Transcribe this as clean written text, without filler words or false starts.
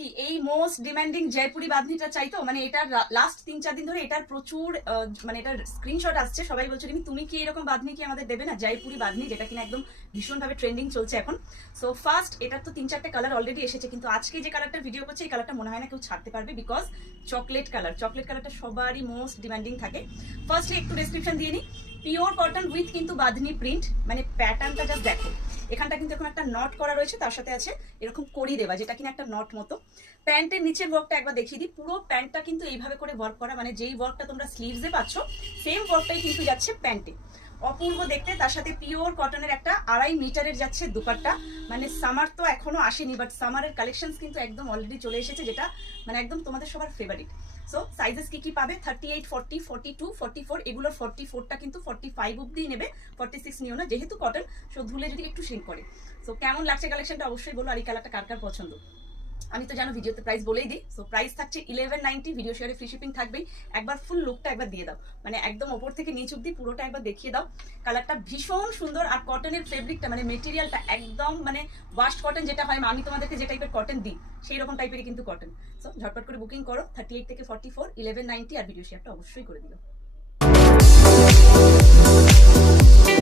কি এই most demanding Jaipuri বাঁধনিটা চাইতো, মানে এটার লাস্ট 3-4 দিন ধরে এটার প্রচুর মানে এটার স্ক্রিনশট আসছে, সবাই বলছে তুমি কি এরকম বাঁধনি কি আমাদের দেবে না, জয়পুরি বাঁধনি, যেটা কিনা একদম ভীষণভাবে ট্রেন্ডিং চলছে এখন। সো ফার্স্ট এটার তো 3-4টে কালার অলরেডি এসেছে, কিন্তু আজকে যে কালারটার ভিডিও করছে এই কালারটা মনে হয় না কেউ ছাড়তে পারবে, বিকজ চকলেট কালারটা সবারই মোস্ট ডিমান্ডিং থাকে। ফার্স্টে একটু ডেসক্রিপশন দিয়ে নিই। পিওর কটন উইথ কিন্তু বাঁধনি প্রিন্ট, মানে প্যাটার্নটা জাস্ট দেখো, এখানটা কিন্তু এরকম একটা নট করা রয়েছে, তার সাথে আছে এরকম কড়ি দেওয়া, যেটা কিনা একটা নট মতো। প্যান্টের নিচের ওয়ার্কটা একবার দেখিয়ে দিই। পুরো প্যান্টটা কিন্তু এইভাবে করে ওয়ার্ক করা, মানে যেই ওয়ার্কটা তোমরা স্লিভসে পাচ্ছ সেম ওয়ার্কটাই কিন্তু যাচ্ছে প্যান্টে। অপূর্ব দেখতে, তার সাথে পিওর কটনের একটা 2.5 মিটারের যাচ্ছে দুপাট্টা। মানে সামার তো এখনো আসেনি, বাট সামারের কালেকশন কিন্তু একদম অলরেডি চলে এসেছে, যেটা মানে একদম তোমাদের সবার ফেভারিট। সো সাইজেস কি পাবে, 38, 40, 42, 44, এগুলোর 44টা কিন্তু 45 অব্দি নেবে, 46 নিও না, যেহেতু কটন সো ধুলে যদি একটু শ্রিঙ্ক করে। সো কেমন লাগছে কালেকশনটা অবশ্যই বলো, আর এই কালারটা কার কার পছন্দ। আমি তো জানো ভিডিওতে প্রাইস বলেই দিই। সো প্রাইস থাকছে 1190, ভিডিও শেয়ারে ফ্রি শিপিং থাকবেই। একবার ফুল লুকটা একবার দিয়ে দাও, মানে একদম ওপর থেকে নিচ অব্দি পুরোটা একবার দেখিয়ে দাও। কালারটা ভীষণ সুন্দর, আর কটনের ফেব্রিকটা মানে মেটেরিয়ালটা একদম মানে ওয়াশ কটন যেটা হয়, আমি তোমাদেরকে যে টাইপের কটন দিই সেই রকম টাইপেরই কিন্তু কটন। সো ঝটপট করে বুকিং করো, 38 থেকে 44, 1190, আর ভিডিও শেয়ারটা অবশ্যই করে দিও।